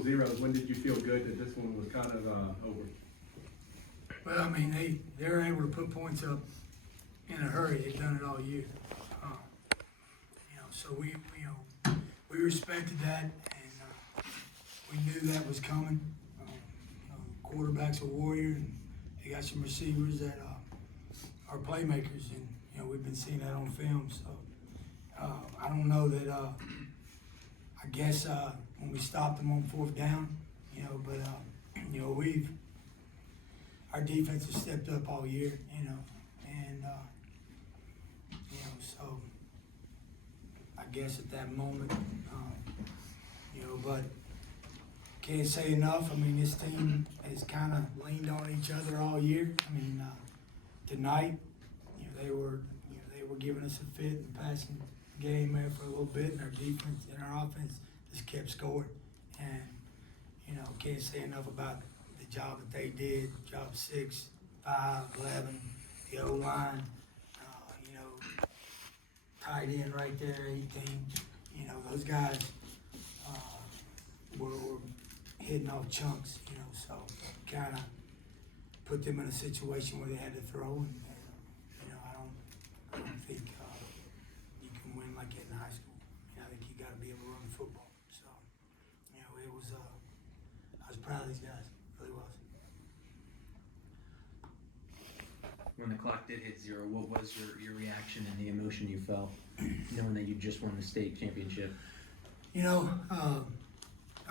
multiple zeros. When did you feel good that this one was kind of over? Well, I mean, they're able to put points up in a hurry. They've done it all year. So we respected that, and we knew that was coming. Quarterback's a warrior, and they got some receivers that are playmakers, and we've been seeing that on film. So I don't know that. I guess when we stopped them on fourth down, but our defense has stepped up all year, and so I guess at that moment, but can't say enough. I mean, this team has kind of leaned on each other all year. I mean, tonight, they were giving us a fit in the passing game there for a little bit, and our defense and our offense just kept scoring. And can't say enough about the job that they did. Job 6, 5, 11, the O-line, tight end right there, 18. Those guys were hitting off chunks. So kind of put them in a situation where they had to throw. And I don't think you can win like that in high school. I think you got to be able to run the football. So it was. I was proud of these guys. Really was. When the clock did hit zero, what was your reaction and the emotion you felt, knowing that you just won the state championship?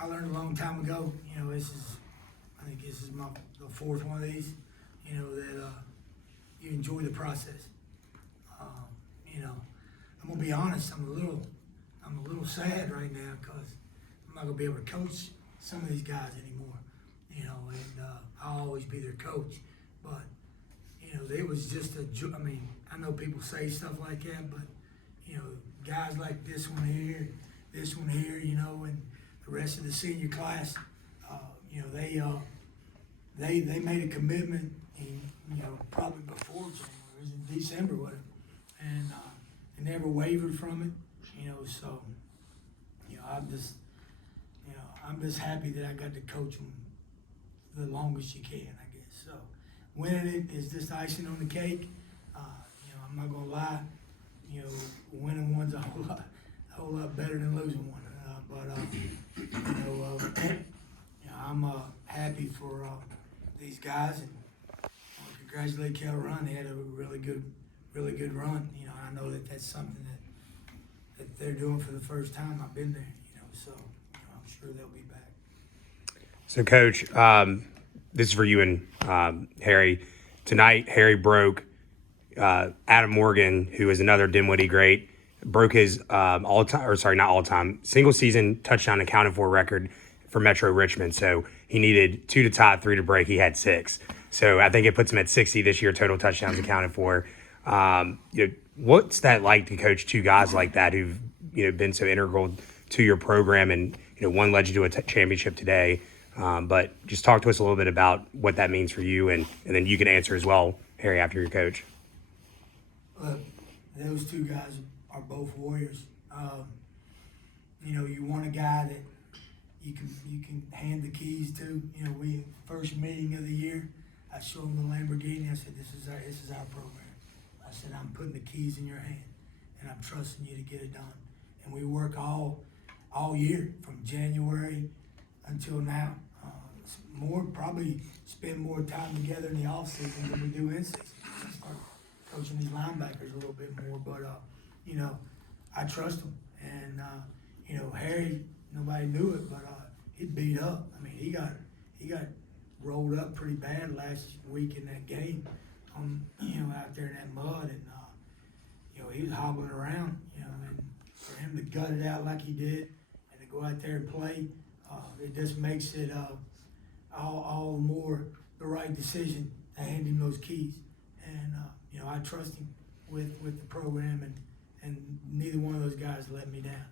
I learned a long time ago. I think this is the fourth one of these. That you enjoy the process. I'm gonna be honest. I'm a little sad right now because I'm not gonna be able to coach some of these guys anymore. And I'll always be their coach. But it was just I mean, I know people say stuff like that, but guys like this one here, and the rest of the senior class, they made a commitment in, probably before January, it was in December with them, and they never wavered from it. So I'm just happy that I got to coach them the longest you can, I guess. So winning it is just icing on the cake. I'm not gonna lie. Winning one's a whole lot better than losing one. I'm happy for these guys, and congratulate Kettle Run. They had a really good run. I know that that's something that they're doing for the first time. I've been there, so I'm sure they'll be back. So, Coach, this is for you and Harry. Tonight, Harry broke Adam Morgan, who is another Dinwiddie great, broke his single season touchdown accounted for record for Metro Richmond. So he needed 2 to tie, 3 to break. He had 6. So I think it puts him at 60 this year, total touchdowns accounted for. What's that like to coach 2 guys like that who've been so integral to your program, and one led you to a championship today? But just talk to us a little bit about what that means for you, and then you can answer as well, Harry, after your coach. Look, those 2 guys are both warriors. You want a guy that you can hand the keys to. We first meeting of the year, I showed him the Lamborghini. I said, "This is our program." I said, "I'm putting the keys in your hand, and I'm trusting you to get it done." And we work all year from January until now. Probably spend more time together in the off season than we do in season. I start coaching these linebackers a little bit more, but I trust him. And Harry, nobody knew it, but he beat up. I mean, he got rolled up pretty bad last week in that game, out there in that mud, and he was hobbling around, and for him to gut it out like he did, and to go out there and play, it just makes it all the more the right decision to hand him those keys. And I trust him with the program, and neither one of those guys let me down.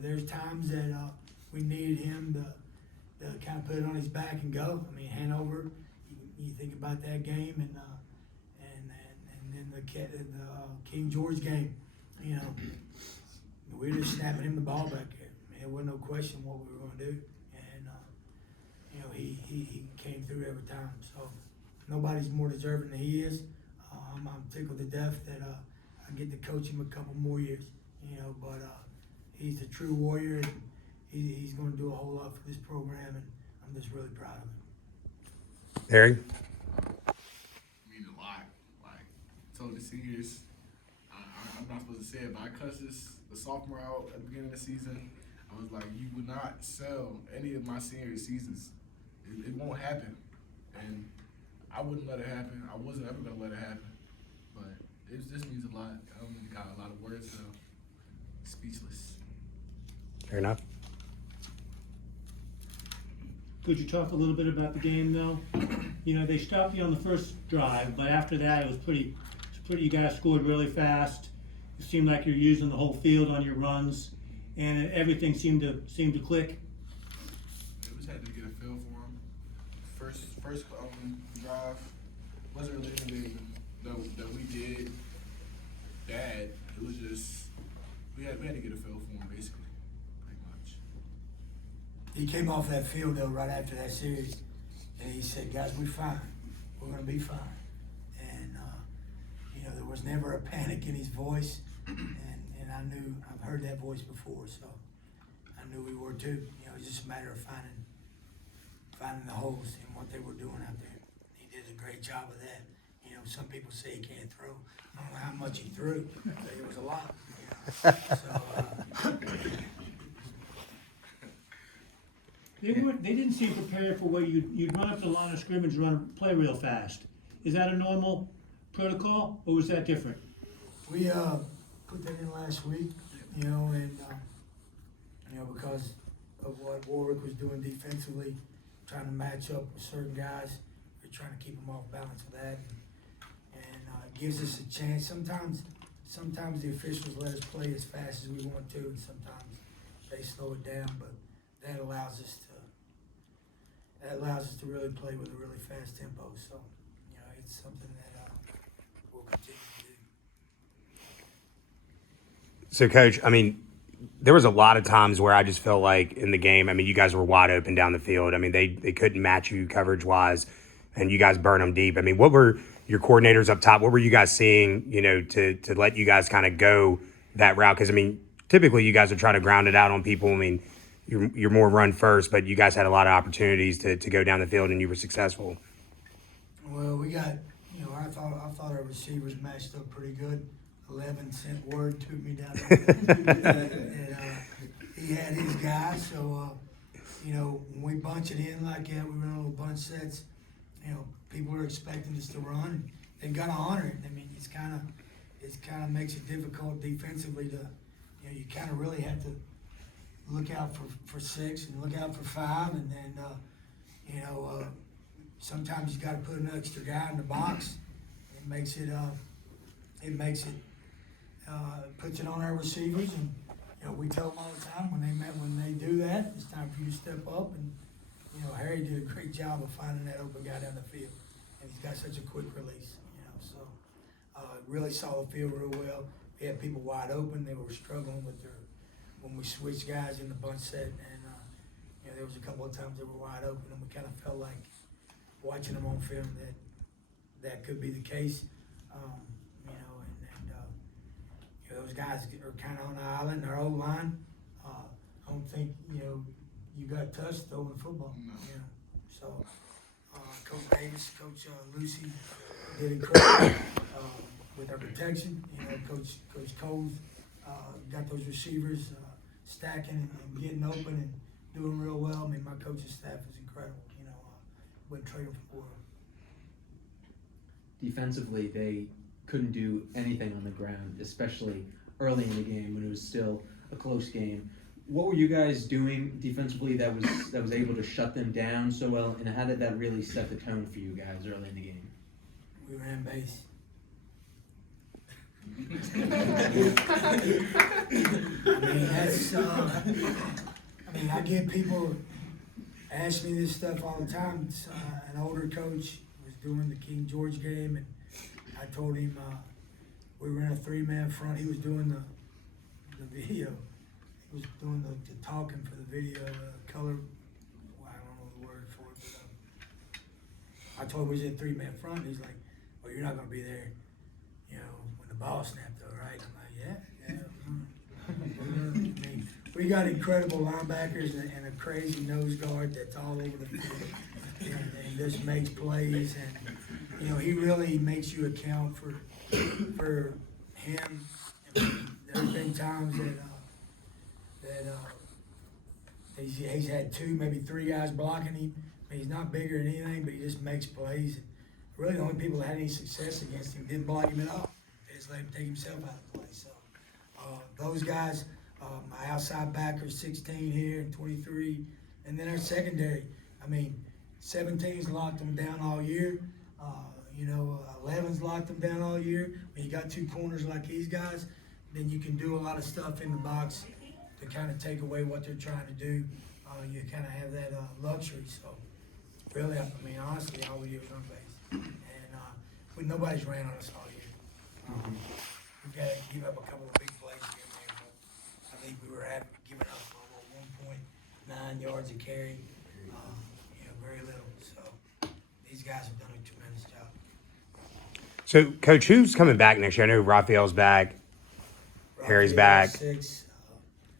There's times that we needed him to kind of put it on his back and go. I mean, Hanover, you think about that game, and then the King George game. We were just snapping him the ball back there. It wasn't question what we were gonna do. And, you know, he came through every time, so nobody's more deserving than he is. I'm tickled to death that, I get to coach him a couple more years, you know, but, he's a true warrior, and he's gonna do a whole lot for this program, and I'm just really proud of him. Harry? Mean a lot. Like, told the seniors, I'm not supposed to say it, but I cussed the sophomore out at the beginning of the season. I was like, you would not sell any of my senior seasons. It won't happen. And I wouldn't let it happen. I wasn't ever going to let it happen. But this means a lot. I don't really got a lot of words, so speechless. Fair enough. Could you talk a little bit about the game, though? You know, they stopped you on the first drive, but after that, it was pretty. You guys scored really fast. It seemed like you're using the whole field on your runs, and everything seemed to click. We just had to get a feel for them. First drive wasn't really anything that we did bad. It was just we had to get a feel for them, basically, pretty much. He came off that field though right after that series, and he said, "Guys, we're fine. We're gonna be fine." And you know, there was never a panic in his voice, and I knew I've heard that voice before, so I knew we were too. You know, it's just a matter of finding the holes in what they were doing out there. He did a great job of that. You know, some people say he can't throw. I don't know how much he threw, but it was a lot. You know? So. They didn't seem prepared for what you'd run up the line of scrimmage, play real fast. Is that a normal protocol, or was that different? We put that in last week, you know, and you know, because of what Warwick was doing defensively, trying to match up with certain guys, we're trying to keep them off balance with that, and it gives us a chance. Sometimes the officials let us play as fast as we want to, and sometimes they slow it down, but that allows us to really play with a really fast tempo. So, you know, it's something that we'll continue to do. So, Coach, I mean, there was a lot of times where I just felt like in the game, I mean, you guys were wide open down the field. I mean, they couldn't match you coverage-wise, and you guys burned them deep. I mean, what were your coordinators up top? What were you guys seeing, you know, to let you guys kind of go that route? Because, I mean, typically you guys are trying to ground it out on people. I mean, you're more run first, but you guys had a lot of opportunities to go down the field, and you were successful. Well, we got, you know, I thought our receivers matched up pretty good. 11 sent word to me down there. and, he had his guys, so, you know, when we bunch it in like that, we run little bunch sets, you know, people are expecting us to run. They've got to honor it. I mean, it's kind of makes it difficult defensively to, you know, you kind of really have to look out for 6 and look out for 5, and then, you know, sometimes you got to put an extra guy in the box. It makes it puts it on our receivers, and you know, we tell them all the time when they do that, it's time for you to step up. And you know, Harry did a great job of finding that open guy down the field, and he's got such a quick release. You know, so really saw the field real well. We had people wide open. They were struggling with when we switched guys in the bunch set, and you know, there was a couple of times they were wide open, and we kind of felt like watching them on film that could be the case. You know, and you know, those guys are kind of on the island. Our old line, I don't think, you know, you got touched throwing the football. No. You know, so Coach Davis, Coach Lucy did incredible with our protection. You know, Coach Cole got those receivers stacking and getting open and doing real well. I mean, my coaching staff is incredible. You know, wouldn't trade them for the world. Defensively, they couldn't do anything on the ground, especially early in the game when it was still a close game. What were you guys doing defensively that was able to shut them down so well, and how did that really set the tone for you guys early in the game? We ran base. I mean, I get people ask me this stuff all the time. An older coach was doing the King George game, and I told him we were in a 3-man front. He was doing the video. He was doing the talking for the video, color, well, I don't know the word for it, but I told him we was in 3-man front, and he's like, well, you're not gonna be there, you know, when the ball snapped though, right? I'm like, yeah. I mean, we got incredible linebackers and a crazy nose guard that's all over the field and just makes plays, and, you know, he really makes you account for him. I mean, there's been times that he's had 2, maybe 3 guys blocking him. I mean, he's not bigger than anything, but he just makes plays. Really, the only people that had any success against him didn't block him at all. They just let him take himself out of play. So those guys, my outside backer, 16 here and 23, and then our secondary. I mean, 17's locked them down all year. 11's locked them down all year. When you got 2 corners like these guys, then you can do a lot of stuff in the box to kind of take away what they're trying to do. You kind of have that luxury. So really, I mean, honestly, all we did was run base, and nobody's ran on us all year. We got to give up a couple of big plays here and there, but I think we were giving up 1.9 yards a carry. Very little. So these guys have done a tremendous job. So, Coach, who's coming back next year? I know Raphael's back. Harry's back. 6,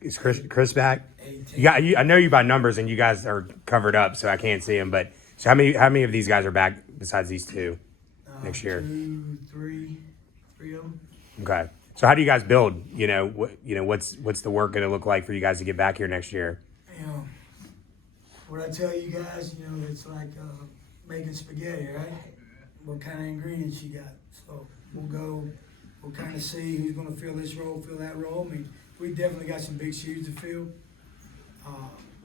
Is Chris back? 18. I know you by numbers, and you guys are covered up, so I can't see them. But so how many of these guys are back besides these 2 next year? 2, 3 of them. Okay. So how do you guys build? What's the work going to look like for you guys to get back here next year? You know, what I tell you guys, it's like making spaghetti, right? What kind of ingredients you got? So we'll kind of see who's going to fill this role, fill that role. I mean, we definitely got some big shoes to fill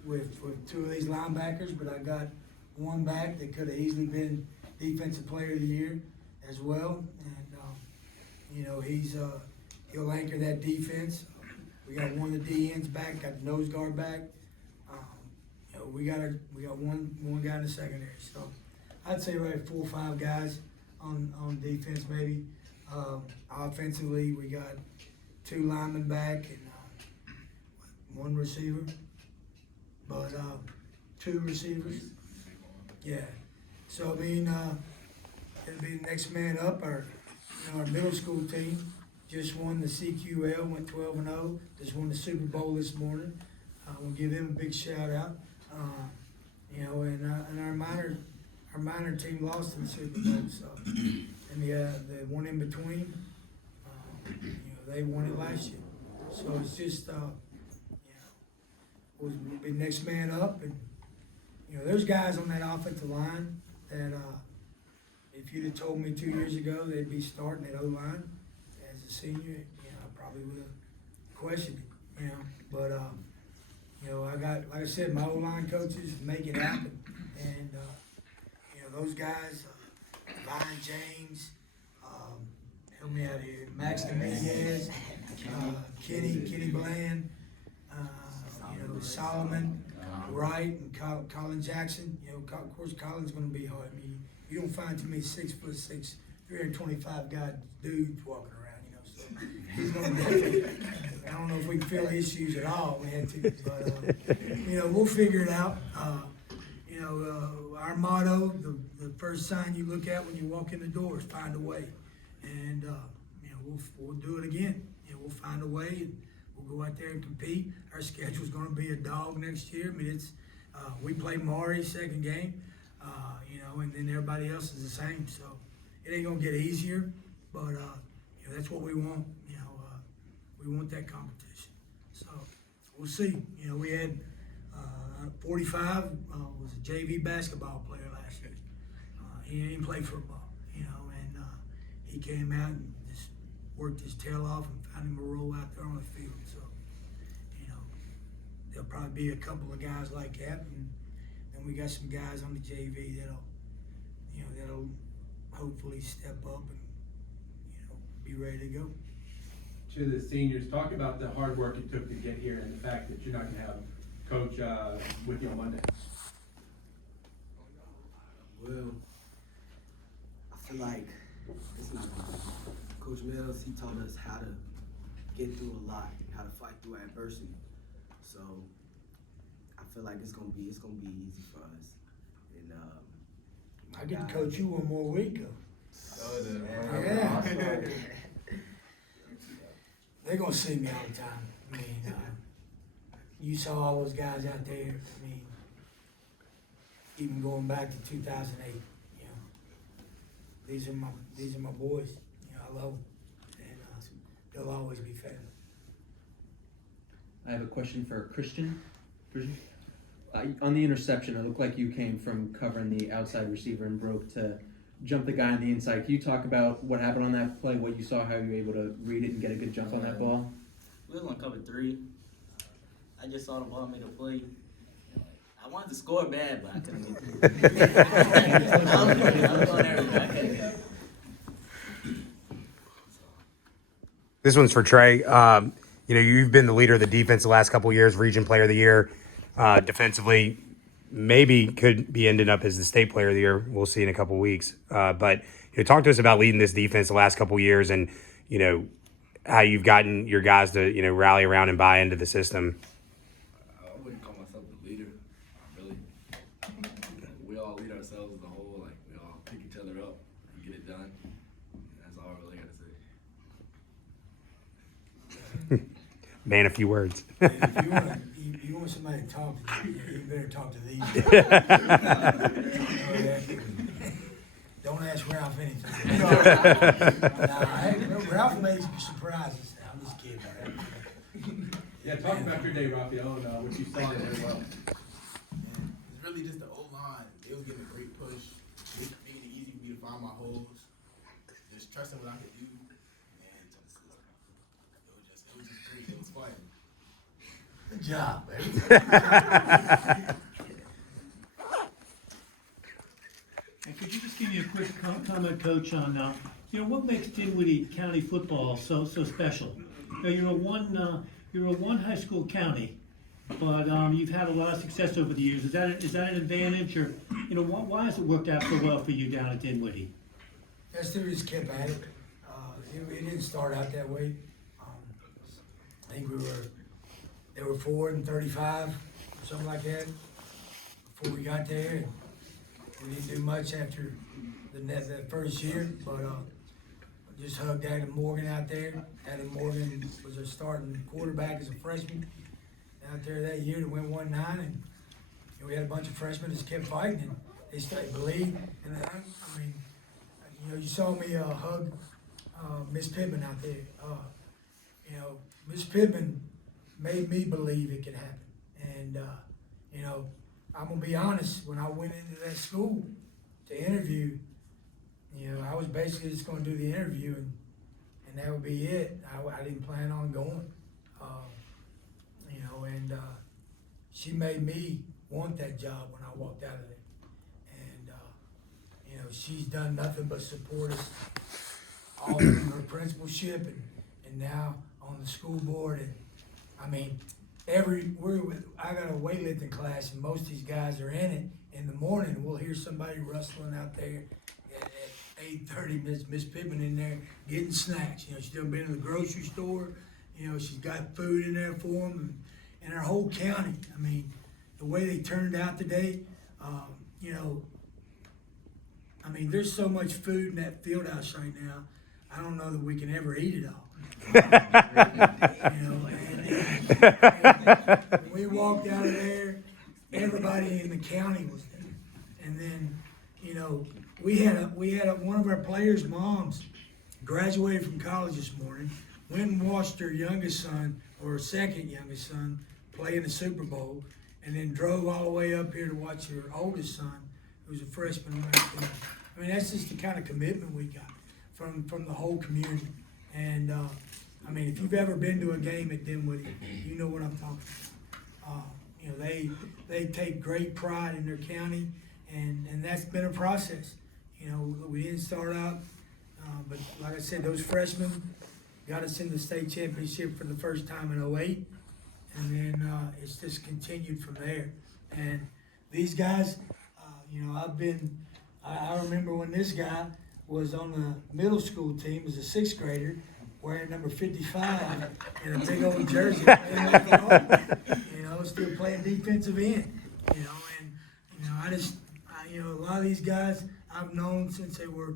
with 2 of these linebackers, but I got one back that could have easily been Defensive Player of the Year as well, and he'll anchor that defense. We got one of the D ends back, got the nose guard back. We got one guy in the secondary, so I'd say right 4 or 5 guys on defense maybe. Offensively, we got 2 linemen back and 1 receiver, but 2 receivers. Yeah. So I mean, it'll be the next man up. Our middle school team just won the CQL, went 12-0. Just won the Super Bowl this morning. We'll give them a big shout out. And our minor team lost in the Super Bowl. So, and the one in between, they won it last year. So it's just, we'll be next man up, and there's guys on that offensive line that if you'd have told me 2 years ago they'd be starting at O-line as a senior, I probably would have questioned it. But I got, like I said, my O-line coaches make it happen, and those guys, Ryan James, help me out here, Max Dominguez, Kenny Bland, Solomon, Wright, and Colin Jackson. Of course, Colin's going to be hard. I mean, you don't find too many 6'6", 325 guy dudes walking around. So he's going to definitely. I don't know if we can fill his shoes at all. We had to, but we'll figure it out. Our motto, the first sign you look at when you walk in the door is find a way, and we'll do it again. We'll find a way, and we'll go out there and compete. Our schedule's going to be a dog next year. I mean, it's we play Maury second game, and then everybody else is the same. So it ain't gonna get easier, but that's what we want. We want that competition. So we'll see. We had 45 was a JV basketball player last year. He didn't play football, and he came out and just worked his tail off and found him a role out there on the field. So there'll probably be a couple of guys like that, and then we got some guys on the JV that'll hopefully step up and be ready to go. To the seniors, talk about the hard work it took to get here and the fact that you're not going to have Coach with you on Monday. Well, I feel like it's not gonna be. Coach Mills, he taught us how to get through a lot, how to fight through adversity. So feel like it's gonna be easy for us. And I get to coach you one more week, though. yeah. They're gonna see me all the time. I mean, you saw all those guys out there. I mean, even going back to 2008. You know, these are my boys. You know, I love them, and they'll always be family. I have a question for Christian. On the interception, it looked like you came from covering the outside receiver and broke to jump the guy on the inside. Can you talk about what happened on that play, what you saw, how you were able to read it and get a good jump on that ball? We was on cover 3. I just saw the ball make a play. I wanted to score bad, but I couldn't get through. I was on everything. I couldn't get it. This one's for Trey. You've been the leader of the defense the last couple of years, Region Player of the Year. Defensively, maybe could be ending up as the State Player of the Year. We'll see in a couple of weeks. But talk to us about leading this defense the last couple of years, and how you've gotten your guys to rally around and buy into the system. I wouldn't call myself the leader, really. We all lead ourselves as a whole. Like, we all pick each other up and get it done. That's all I really got to say. Man, a few words. If you want somebody to talk to, you better talk to these. Don't ask Ralph anything. Ralph made some surprises. I'm just kidding. Yeah, talk about your day, Raphael, and what you saw there as well. It's really just the O-line. They was getting a great push. It made it easy for me to find my holes. Just trusting what I could do. And it was just great. It was fun. Good job, baby. And could you just give me a quick comment, Coach, on what makes Dinwiddie County football so special? You're a one high school county, but you've had a lot of success over the years. Is that an advantage, or why has it worked out so well for you down at Dinwiddie? Yes, they just kept at it. It didn't start out that way. I think they were 4-35, something like that, before we got there. And we didn't do much after that first year, but just hugged Adam Morgan out there. Adam Morgan was our starting quarterback as a freshman out there that year that went 1-9, and we had a bunch of freshmen that just kept fighting, and they started to believe. And I mean, you saw me hug Miss Pittman out there. Miss Pittman made me believe it could happen. And, I'm going to be honest, when I went into that school to interview, I was basically just going to do the interview and that would be it. I didn't plan on going. She made me want that job when I walked out of there. And, she's done nothing but support us all through her principalship and now on the school board. And I mean, I got a weightlifting class, and most of these guys are in it. In the morning, we'll hear somebody rustling out there at 8:30. Miss Pittman in there getting snacks. She's done been in the grocery store. She's got food in there for them, and our whole county. I mean, the way they turned out today. There's so much food in that field house right now. I don't know that we can ever eat it all. When we walked out of there, everybody in the county was there. And then, we had one of our players' moms graduated from college this morning, went and watched her youngest son, or her second youngest son, play in the Super Bowl, and then drove all the way up here to watch her oldest son, who's a freshman. I mean, that's just the kind of commitment we got from the whole community. And, if you've ever been to a game at Dinwiddie, you know what I'm talking about. They take great pride in their county, and that's been a process. We didn't start out, but like I said, those freshmen got us in the state championship for the first time in 2008, and then it's just continued from there. And these guys, I remember when this guy was on the middle school team as a 6th grader, wearing number 55 and a big old jersey. I was still playing defensive end, you know, and, you know, you know, a lot of these guys I've known since they were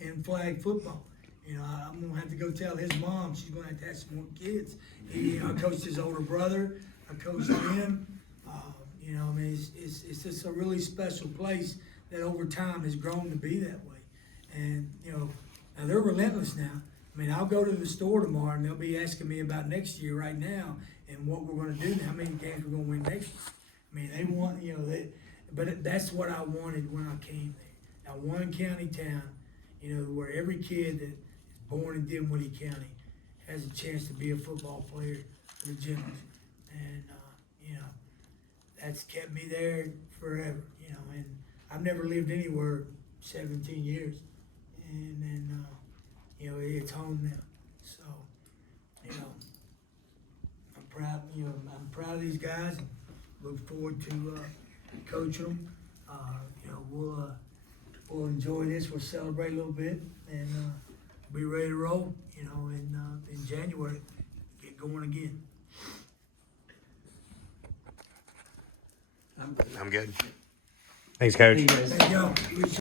in flag football. You know, I'm gonna have to go tell his mom she's gonna have to have some more kids. I coached his older brother, I coached him. You know, I mean, it's just a really special place that over time has grown to be that way. And, you know, now they're relentless now. I mean, I'll go to the store tomorrow and they'll be asking me about next year right now and what we're gonna do and how many games we're gonna win next year. I mean, they want, you know, but that's what I wanted when I came there. Now, one county town, you know, where every kid that is born in Dinwiddie County has a chance to be a football player for the Generals. And, you know, that's kept me there forever, you know, and I've never lived anywhere 17 years. And then, you know, it's home now. So, you know, I'm proud of these guys and look forward to coaching them. You know, we'll enjoy this, we'll celebrate a little bit and be ready to roll, you know, in January, get going again. I'm good. Thanks, Coach. Hey, guys. Thank y'all.